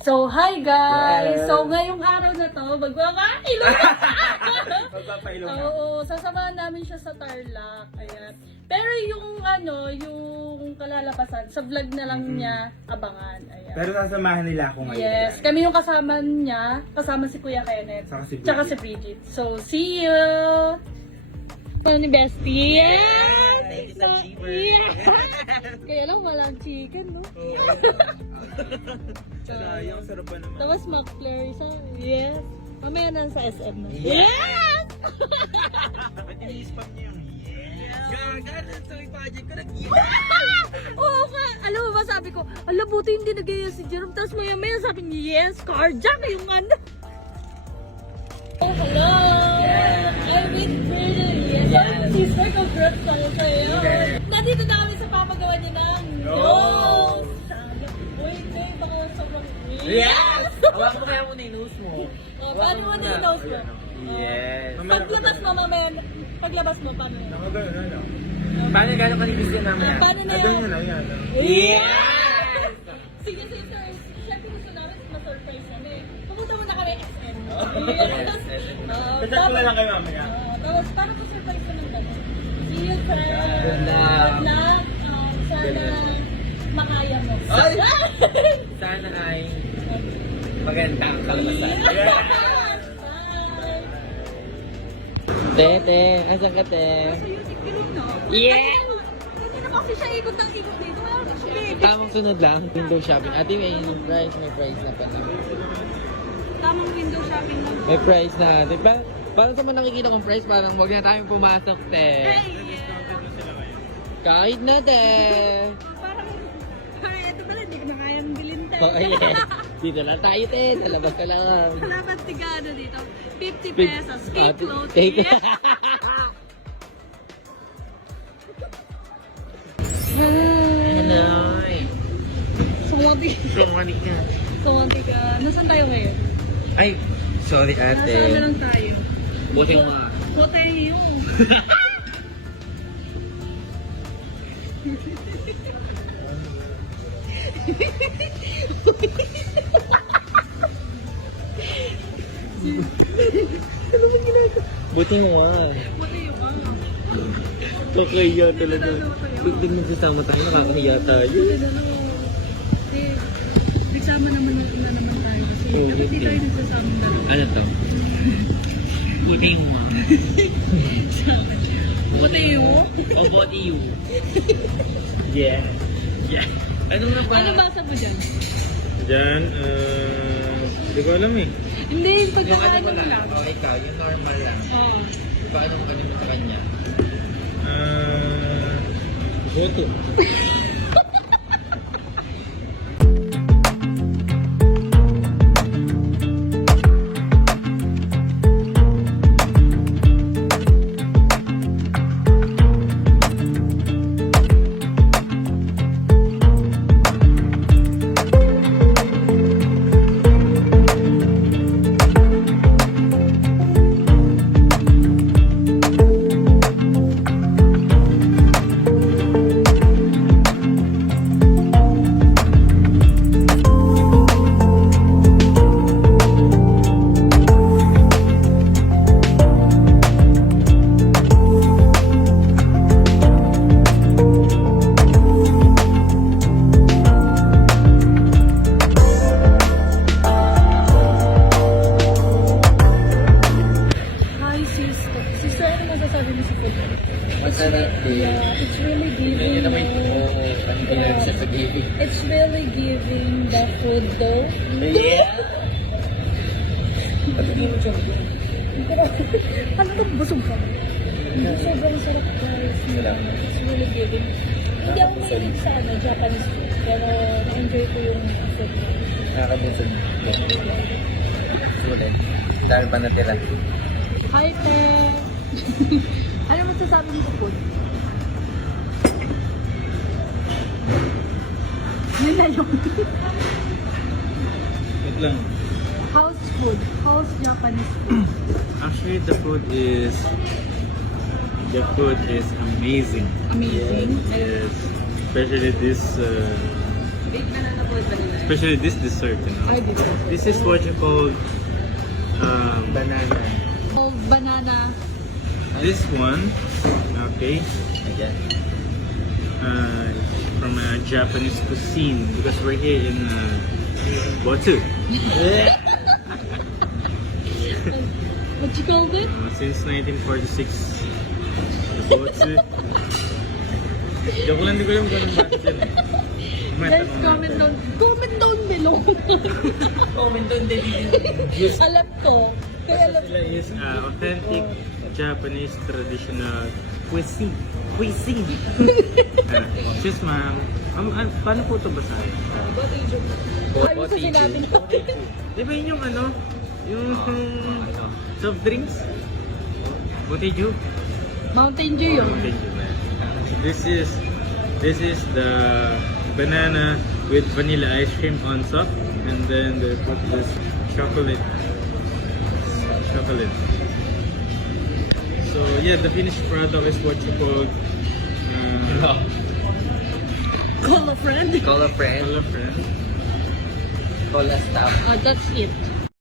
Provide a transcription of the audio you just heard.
So, hi guys! Yes. So, ngayong araw na to, magpapailan! Magpapailong na. Oo, sasamahan namin siya sa Tarlac. Ayan. Pero yung yung kalalabasan, sa vlog na lang niya abangan. Ayan. Pero sasamahan nila ako ngayon. Yes, kami yung kasama niya, kasama si Kuya Kenneth, Saka si tsaka si Bridget. So, see you! Ano ni Bestie? Yes! Thank you sa Jeeper. Yeah! Kaya lang walang chicken, no? Sayang, sarap pa naman. Tapos McFlurry sa... Yes! Mamaya na sa SM na. Yes! Ba't ini-spam niyo yung yes? Gaga, sa project ko Oo ka! Alam mo ba sabi ko, ala buti hindi nag-yes si Jerome. Tapos maya sabi niya, yes, carjack yung ano. Oh, hello! I'm with Bridget. Yes, sister ko, Brooke pala sa'yo. Nandito na kami sa papagawa niya ng nose. Wait, babe, baka sobrang Yes! Hawakan mo kaya muna yung nose mo. Oh, paano mo na yung nose mo? Yes. Paglabas mo, mamaya, paglabas mo, paano yun? Ako ba, ano? Paano gano'n kanibis yun namin? Paano na Adon yun? yun, ayan. Yes! Sige, sister. Siyempre gusto namin ma-surprise kami. Pupunta muna kami SM. Yes! Pagkat ko na lang kayo mamaya. Tapos, para po surprise naman kami. See you, friend. Good luck. Good luck. Sana makaya mo. Ay! Sana ay maganda ang kalabasan. Bye! Tete, asan ka, te? Yeah! Hindi na kasi siya ikot ng ikot dito. Wala na siya. Tamang sunod lang, window shopping. Ate, may price na pala. Tamang window shopping lang. May price na. Di ba? Parang sa mga nakikita kong price, parang huwag na tayong pumasok, te. Kahit na, te. Parang ito pala, hindi ko na kayang bilhin tayo. Oh, yes. Dito lang tayo, te. Sa labas ka lang. Dapat tigano dito. 50 pesos. Cake float. Cake. Hello. Suwabi. Sorry ka. Suwabi ka. Nasaan tayo ngayon? Ay, sorry Nasaan na ate. lang tayo? Buti mo nga. Hotel yun. Buti mo nga. Hotel yun. Kakaya talaga. Biglang nagsasama tayo, nakakahiya tayo. Nagsama naman tayo. Kasi Oo, dapat di okay. tayo nagsasama na. Ano to? Buti mo nga. Hotel yun? O buti you. Yeah. Yeah. Ano nga ba? Ano basa mo dyan? Diyan, hindi ko alam eh. Hindi, yung Yung ano pagkakaano mo mo lang. lang. O ikaw, yung normal lang. Oo. Paano mo kami sa kanya? Goto. Hi, sister. Sister, ano masasabi mo sa food? Masarap din. Yeah, it's really giving. Hindi naman no? ang ginagawa siya sa giving. It's really giving the food though. Yeah! Pati di mo siya Ano to? Busog ka? Hindi sobrang sarap guys. Salamat. It's really giving. Hindi ako mahilig sa Japanese food. Pero na-enjoy ko yung food. Nakakabusog. Sulit. Dahil pa natira. Hi, Te! Ano masasabi mo sa food? Yun na yung Wait lang. house food. House Japanese food. Actually, the food is amazing. Amazing. Yes. Especially this Especially this dessert, you know. Ay, dito. This is what you call Banana. Oh, banana. this one. Okay. Ayan. From a Japanese cuisine because we're here in Botu. What you call it? Since 1946. Botu. Joke lang, di ko alam kung anong bakit yan eh. Guys, comment down below. Comment doon, David. Alam ko. Kaya alam Sila is authentic Japanese traditional cuisine. Cuisine. Sis ma'am, paano po ito basahin? Ayun sa sinabi natin. Di ba yun yung ano? Yung Ano? soft drinks? Boteju? Mountain Dew yun. Boteju. This is the banana with vanilla ice cream on top, and then they put this chocolate. So yeah, the finished product is what you call Call a friend. Call a friend. Hello friend. Call a staff. Oh, that's it.